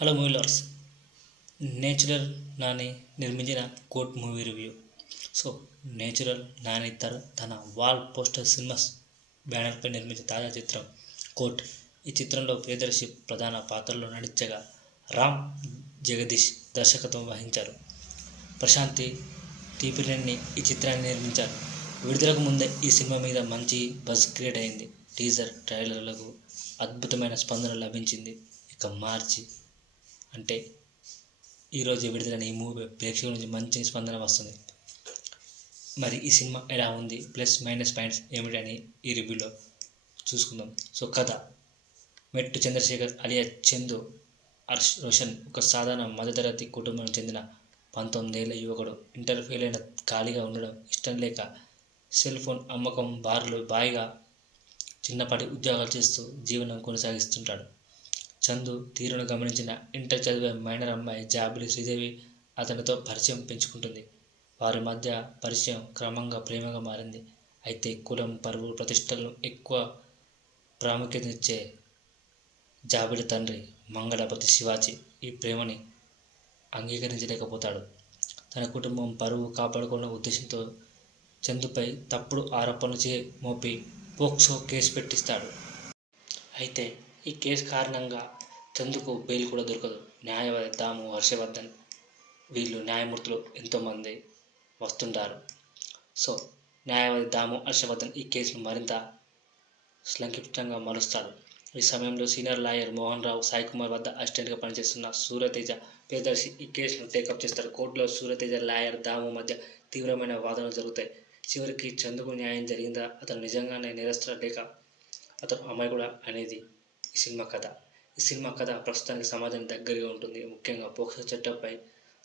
Hello movie lovers. Natural Nani నిర్మించిన court movie review. So natural Nani తన wall poster cinemas బ్యానర్పై నిర్మించిన తాజా చిత్రం కోర్ట్. ఈ చిత్రంలో ప్రియదర్శి ప్రధాన పాత్రలో నటించగా రామ్ జగదీష్ దర్శకత్వం వహించారు. ప్రశాంతి టీపిరెడ్డి ఈ చిత్రాన్ని నిర్మించారు. విడుదలకు ముందే ఈ సినిమా మీద మంచి బజ్ క్రియేట్ అయింది. టీజర్, ట్రైలర్లకు అద్భుతమైన స్పందన లభించింది. ఇక మార్చి అంటే ఈరోజు విడుదలైన ఈ మూవీ ప్రేక్షకుల నుంచి మంచి స్పందన వస్తుంది. మరి ఈ సినిమా ఎలా ఉంది, ప్లస్ మైనస్ పాయింట్స్ ఏమిటని ఈ రివ్యూలో చూసుకుందాం. సో కథ: మెట్టు చంద్రశేఖర్ అలియా చందు రోషన్ ఒక సాధారణ మధ్యతరగతి కుటుంబానికి చెందిన 19 ఏళ్ల యువకుడు. ఇంటర్ ఫెయిల్ అయిన ఖాళీగా ఉండడం ఇష్టం లేక సెల్ ఫోన్ అమ్మకం బార్లో బాయిగా చిన్నపాటి ఉద్యోగాలు చేస్తూ జీవనం కొనసాగిస్తుంటాడు. చందు తీరును గమనించిన ఇంటర్ చదివే మైనర్ అమ్మాయి జాబిలి శ్రీదేవి అతనితో పరిచయం పెంచుకుంటుంది. వారి మధ్య పరిచయం క్రమంగా ప్రేమగా మారింది. అయితే కులం, పరువు, ప్రతిష్టలను ఎక్కువ ప్రాముఖ్యతనిచ్చే జాబిలి తండ్రి మంగళపతి శివాజీ ఈ ప్రేమని అంగీకరించలేకపోతాడు. తన కుటుంబం పరువు కాపాడుకున్న ఉద్దేశంతో చందుపై తప్పుడు ఆరోపణలు మోపి పోక్సో కేసు పెట్టిస్తాడు. అయితే ఈ కేసు కారణంగా చందుకు బెయిల్ కూడా దొరకదు. న్యాయవాది దాము, హర్షవర్ధన్ వీళ్ళు న్యాయమూర్తులు ఎంతోమంది వస్తుంటారు. సో న్యాయవాది దాము, హర్షవర్ధన్ ఈ కేసును మరింత సంక్షిప్తంగా మలుస్తాడు. ఈ సమయంలో సీనియర్ లాయర్ మోహన్ రావు సాయి కుమార్ వద్ద అసిస్టెంట్గా పనిచేస్తున్న సూర్యతేజ ప్రియదర్శి ఈ కేసును టేకప్ చేస్తాడు. కోర్టులో సూర్యతేజ, లాయర్ దాము మధ్య తీవ్రమైన వాదనలు జరుగుతాయి. చివరికి చందుకు న్యాయం జరిగిందా, అతను నిజంగానే నేరస్తుడా లేక అతను అమాయకుడా అనేది ఈ సినిమా కథ. ఈ సినిమా కథ ప్రస్తుతానికి సమాజానికి దగ్గరగా ఉంటుంది. ముఖ్యంగా పోక్సో చట్టంపై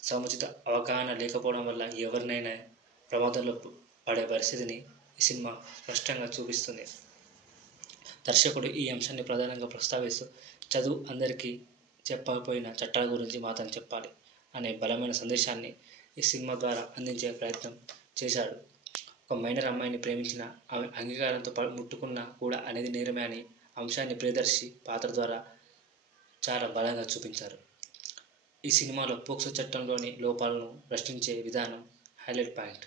సముచిత అవగాహన లేకపోవడం వల్ల ఎవరినైనా ప్రమాదంలో పడే పరిస్థితిని ఈ సినిమా స్పష్టంగా చూపిస్తుంది. దర్శకుడు ఈ అంశాన్ని ప్రధానంగా ప్రస్తావిస్తూ చదువు అందరికీ చెప్పకపోయినా చట్టాల గురించి మాత్రం చెప్పాలి అనే బలమైన సందేశాన్ని ఈ సినిమా ద్వారా అందించే ప్రయత్నం చేశాడు. ఒక మైనర్ అమ్మాయిని ప్రేమించిన ఆమె అంగీకారంతో ముట్టుకున్నా కూడా అనేది నేరమే అనే అంశాన్ని ప్రియదర్శి పాత్ర ద్వారా చాలా బలంగా చూపించారు. ఈ సినిమాలో పోక్సో చట్టంలోని లోపాలను ప్రశ్నించే విధానం highlight point.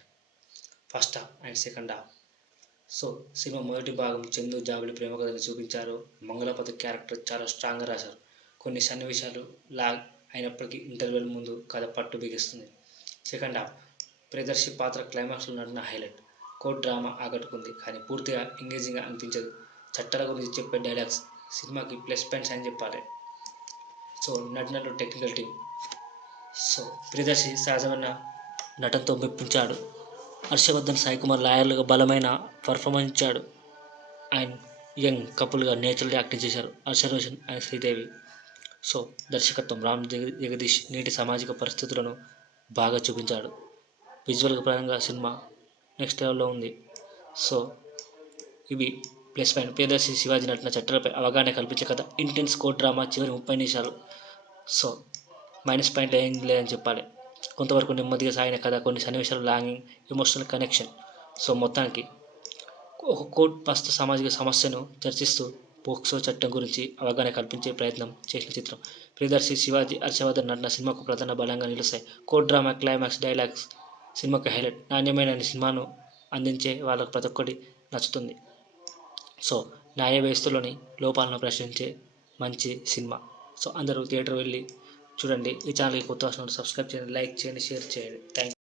First half and second half. So cinema మొదటి భాగం చందు జాబిలి ప్రేమ కథని చూపించారు. మంగళపతి క్యారెక్టర్ చాలా స్ట్రాంగ్గా రాశారు. కొన్ని సన్నివేశాలు లాగ్ అయినప్పటికీ ఇంటర్వెల్ ముందు కథ పట్టు బిగిస్తుంది. సెకండ్ హాఫ్ ప్రియదర్శి పాత్ర క్లైమాక్స్లో నడిన హైలైట్. కోర్ట్ డ్రామా ఆకట్టుకుంది కానీ పూర్తిగా ఎంగేజింగ్గా అనిపించదు. చట్టాల గురించి చెప్పే డైలాగ్స్ సినిమాకి ప్లస్ పాయింట్స్ అని చెప్పాలి. సో నటనలో టెక్నికల్ టీం. సో ప్రియదర్శి సహజమైన నటనతో మెప్పించాడు. హర్షవర్ధన్, సాయి కుమార్ లాయర్లుగా బలమైన పర్ఫార్మెన్స్ ఇచ్చాడు. అండ్ యంగ్ కపుల్గా నేచురల్ యాక్టింగ్ చేశారు హర్ష రోషన్ అండ్ శ్రీదేవి. సో దర్శకత్వం రామ్ జగదీష్ నేటి సామాజిక పరిస్థితులను బాగా చూపించాడు. విజువల్గా పరంగా సినిమా నెక్స్ట్ లెవెల్లో ఉంది. సో ఇవి ప్లస్ పాయింట్. ప్రియదర్శి శివాజీ నటన చట్టాలపై అవగాహన కల్పించే కథ, ఇంటెన్స్ కోర్ట్ డ్రామా, చివరి 30 నిమిషాలు. సో మైనస్ పాయింట్ ఏం లేదని చెప్పాలి. కొంతవరకు నెమ్మదిగా సాగిన కథ, కొన్ని సన్నివేశాలు లాంగింగ్, ఎమోషనల్ కనెక్షన్. సో మొత్తానికి ఒక కోర్ట్ ప్రస్తుత సామాజిక సమస్యను చర్చిస్తూ పోక్సో చట్టం గురించి అవగాహన కల్పించే ప్రయత్నం చేసిన చిత్రం. ప్రియదర్శి, శివాజీ, హర్షవర్ధన్ నటన సినిమాకు ప్రధాన బలంగా నిలుస్తాయి. కోర్ట్ డ్రామా, క్లైమాక్స్, డైలాగ్స్ సినిమాకు హైలైట్. నాణ్యమైన సినిమాను అందించే వాళ్ళకు ప్రతి ఒక్కటి నచ్చుతుంది. సో న్యాయ వ్యవస్థలోని లోపాలను ప్రశ్నించే మంచి సినిమా. సో అందరూ థియేటర్ వెళ్ళి చూడండి. ఈ ఛానల్కి కొత్త వస్తున్నారు, సబ్స్క్రైబ్ చేయండి, లైక్ చేయండి, షేర్ చేయండి. Thank you.